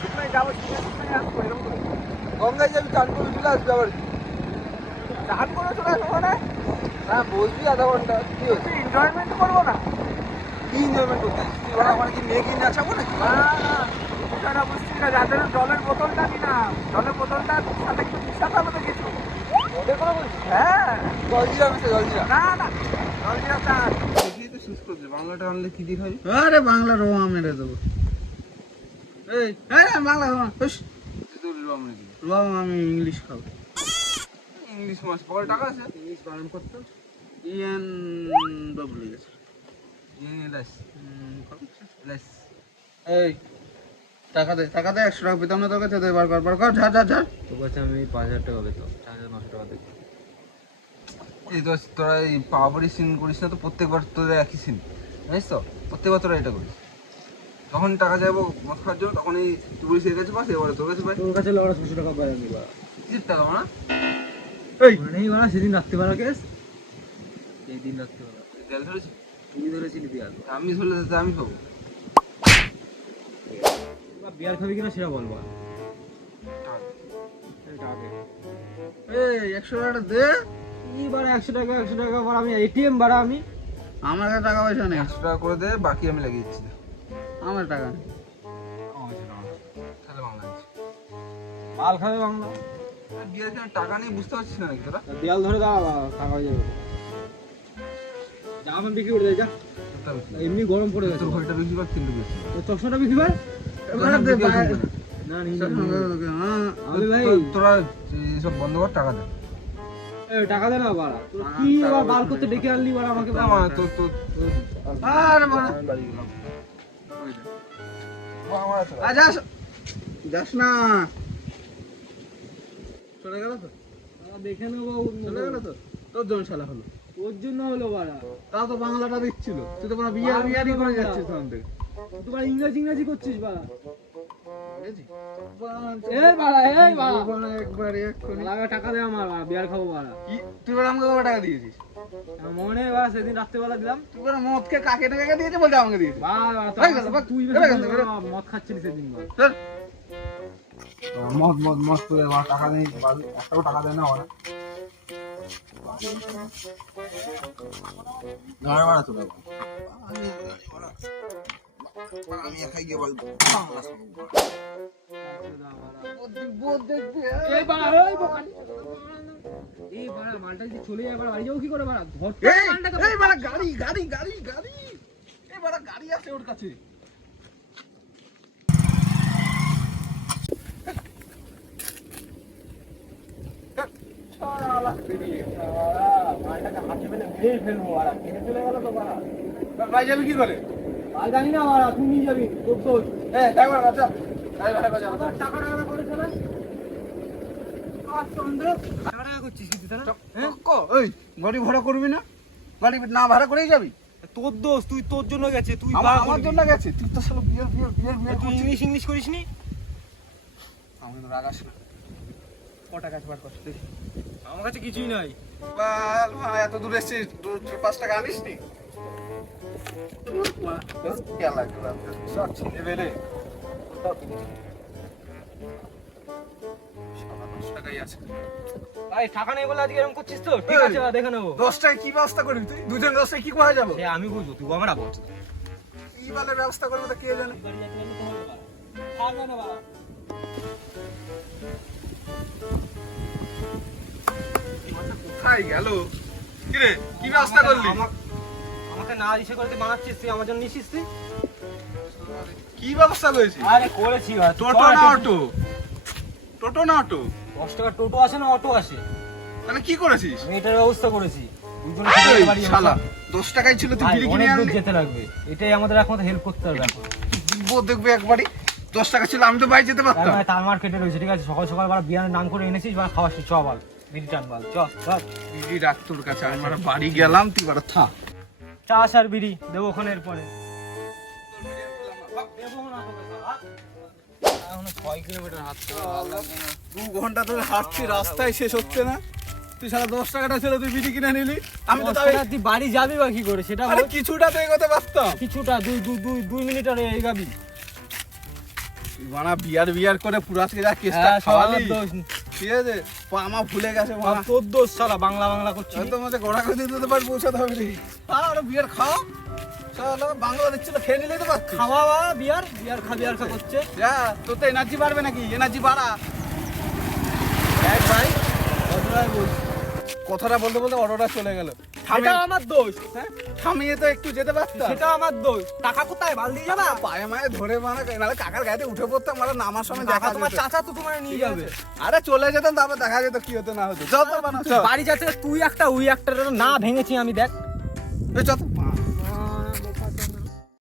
শুকনো যাবো, শুকনো আসবো, এরকম করে। গঙ্গায় যাবি, চান করে চলে আসবি আবার। চান করে চলে আসবো মানে হ্যাঁ, বসবি আধা ঘন্টা, কি হচ্ছে? এনজয়মেন্ট করবো না? কি এনজয়মেন্ট করতে আসছিস? তুই বল, আমার কি মেয়ে কিনে নাচাবো নাকি? না না, বিষয়টা বুঝছি না। যার জন্য জলের বোতলটা নিলাম, জলের বোতলটার সাথে একটু মিশাতে হবে তো কিছু। ওদের কথা বলছিস? হ্যাঁ, জলজিরা মিশে, জলজিরা। না না, জলজিরা চান। তুই তো শেষ করছিস, বাংলাটা আনলে কি দিয়ে খাবি? আরে বাংলা রোয়া মেরে দেবো। এই বাংলা রোয়া, তুই তো রুয়া মেরে দিবি। রোয়া আমি ইংলিশ খাবো। ইংলিশ মাছ পকেটে টাকা আছে? ইংলিশ বানান করতো ইএন ডব্লিউ গেছে। English less. এই টাকা দে, টাকা দে, 100 টাকা পেতাম না তোর কাছে, দে বার কর, ঝাড় ঝাড় ঝাড়। তোর কাছে আমি 5,000 টাকা পেতাম, 4,900 টাকা দিচ্ছি। এই তো তোরা এই পাওয়াপুরি সিন করিস না তো, প্রত্যেকবার তোরা একই সিন, জানিস তো? প্রত্যেকবার তোরা এটা করিস। যখন টাকা চাইবো মদ খাওয়ার জন্য, তখন এই তুই বলিস এর কাছে পাস, এবারে তোর কাছে পাই। তোর কাছে লড়া 600 টাকা পাই আমি বা কিসের টাকা মানে? এই নেই বাড়া, সেদিন রাত্রিবেলা কেস, এই দিন রাত্রিবেলা তেল ধরেছি? তুই ধরেছিলি বিয়ার। আমি ধরলে তো আমি খাবো। বিয়ার খাবি কিনা সেটা বলবা। এই 100 টাকা দে। কি বাড়া 100 টাকা, 100 টাকা বাড়া, আমি এটিএম বাড়া আমি। আমার কাছে টাকা পয়সা নেই, 100 টাকা করে দে, বাকি আমি লাগিয়ে দিচ্ছি। আমার টাকা নেই। তাহলে বাংলা আছে। মাল খাবে বাংলা। বিয়ের জন্য টাকা নেই, বুঝতে পারছিস না নাকি তোরা? দেয়াল ধরে দাঁড়া, টাকা হয়ে যাবে। জামা বিক্রি করে দেয় যা, তোরটা বেশি। এমনি গরম পড়ে গেছে। তোর ঘরটা বেশি বা কিন্তু বেশি। তোর চশমাটা বিক্রি কর। এবারে দে ভাই। না নিয়ে আমি ভাই তোরা সব বন্ধ কর, টাকা দে। টাকা দে না বাড়া। তোর কি আবার বাল করতে ডেকে আনলি বাড়া আমাকে? তোর তোর আরে বাড়া, আমি বাড়ি গেলাম। যাস না। চলে গেল তো, দেখে নেবো। চলে গেল তো, তোর জন্য শালা হলো। ওর জন্য হলো বাড়া। তাও তো বাংলাটা দিচ্ছিল, তুই তো পুরো বিয়ারি করে যাচ্ছিস ওখান থেকে। তুই বাড়া ইংরেজি করছিস বাড়া। বুঝেছি? এই বাড়া, এই বাড়া, বাড়া একবারে এক্ষুনি। লাগা টাকা দে আমার বাড়া, বিয়ার খাবো বাড়া। কি তুই বলে আমাকে কত টাকা দিয়েছিস? মনে হয় বাড়া সেদিন রাত্রেবেলা দিলাম। তুই বলে মদকে কাকে টাকা দিয়েছিস বলতে আমাকে দিয়েছিস? বাড়া হয়ে গেল, বাহ, তুই হয়ে গেল, বেশি মদ খাচ্ছিলি সেদিন বাড়া। চল। মদ মদ মদ করে টাকা নেই, একটাও টাকা দেয় না ওরা। গাড়ি ভাড়া চলে যাবো। আমি একাই গিয়ে বলবো এই বাড়া, এই বোকানি। এই বাড়া মালটা যদি চলে যায় বাড়া, বাড়ি যাবো কি করে বাড়া? ঘর এই বাড়া গাড়ি গাড়ি গাড়ি গাড়ি, এই বাড়া গাড়ি আছে ওর কাছে। ভাই যাবি কি করে? জানি না বাড়া, তুই নিয়ে যাবি তোর দোষ। হ্যাঁ একবার বাচ্চা টাকা করে চলে। টাকা করছিস কিন্তু তারা? হ্যাঁ? ওই গাড়ি ভাড়া করবি না? গাড়ি না ভাড়া করেই যাবি? তোর দোষ, তুই তোর জন্য গেছে, তুই আমার জন্য গেছে, তুই তো শালা বিয়ার বিয়ার বিয়ার বিয়ার তুই করছিস। ইংলিশ করিসনি। আমি তো রাগাস না। কটা কাজ বার করছিস? আমার কাছে কিছুই নাই। বাল ভাই এত দূর এসেছিস, 5 টাকা আনিস নি? কে লাগবে সব ছিনে বেলে। 5 টাকাই আছে। ভাই টাকা নেই বলে আজকে এরকম করছিস তো? ঠিক আছে দেখে নেবো। 10 টাকায় কি ব্যবস্থা করবি তুই? দুজন 10 টাকায় কি করা যাবে? সে আমি বুঝবো, তুই আমরা বলছিস। কি বলে ব্যবস্থা করবে তা কে জানে? কোথায় গেল? কি রে, কি ব্যবস্থা করলি? আমাকে না ইসে করে তুই বানাচ্ছিস, তুই আমার জন্য নিছিস তুই? কি ব্যবস্থা করেছিস? আরে করেছি ভাই। টোটো না অটো? টোটো না অটো? 10 টাকা টোটো আসে না অটো আসে? তাহলে কি করেছিস? আমি এটার ব্যবস্থা করেছি। দুজনে এই খেতে পারি শালা 10 টাকায় ছিল, তুই ভাই, বিড়ি কিনে অনেক দূর আনলি। যেতে লাগবে, এটাই আমাদের একমাত্র হেল্প করতে হবে এখন। দিব দেখবে একবারই। 10 টাকা ছিল, আমি তো বাড়ি যেতে পারতাম। তার মার্কেটে রয়েছে, ঠিক আছে? সকাল সকাল বার বিয়ানের নাম করে এনেছিস বা খাওয়াচ্ছিস, চ বাল বিড়ি টান বাল, চ চল। বিড়ি রাখ তোর কাছে, আমি মারা বাড়ি গেলাম, তুই বাড়া থা। চাষ আর বিড়ি দেবো ওখানে এরপরে। দেবো না তোকে শালা। এখনো 6 কিলোমিটার হাঁটতে হবে। 2 ঘন্টা ধরে হাঁটছি, রাস্তায় শেষ হচ্ছে না। তুই সারা 10 টাকাটা ছিল, তুই বিড়ি কিনে নিলি। আমি তো তাই তুই বাড়ি যাবি বা কি করে সেটা আরে বল। কিছুটা তো এগোতে পারতাম। কিছুটা 2 মিনিট আর এই গাবি। বানা বিয়ার করে পুরাজকে যা কেসটা হ্যাঁ, সব খাওয়ালি আমার দোষ। ঠিক আছে আমার ভুলে গেছে বানা তোর দোষ শালা বাংলা করছিস তো মধ্যে গোড়া করে দিতে তো পার পৌঁছাতে হবে রে আর বিয়ার খাও শালা বাংলা দিচ্ছিল খেয়ে নিলেই তো পারছিস খাওয়া বিয়ার খা করছে যা তোর তো এনার্জি বাড়বে নাকি এনার্জি বাড়া এক ভাই কথাটা বলতে বলতে অটোটা চলে গেল সেটা আমার দোষ হ্যাঁ থামিয়ে তো একটু যেতে পারতাম সেটা আমার দোষ টাকা কোথায় বাল দিয়ে যাবা পায়ে মায়ে ধরে মানে নাহলে কাকার গাড়িতে উঠে পড়তাম মানে নামার সময় দেখা টাকা তোমার যেত। চাচা তো তোমার নিয়ে যাবে আরে চলে যেতাম তারপর দেখা যেত কি হতো না হতো চল তো বানা চল বাড়ি যাচ্ছে তুই একটা উই একটা না ভেঙেছি আমি দেখ এই চল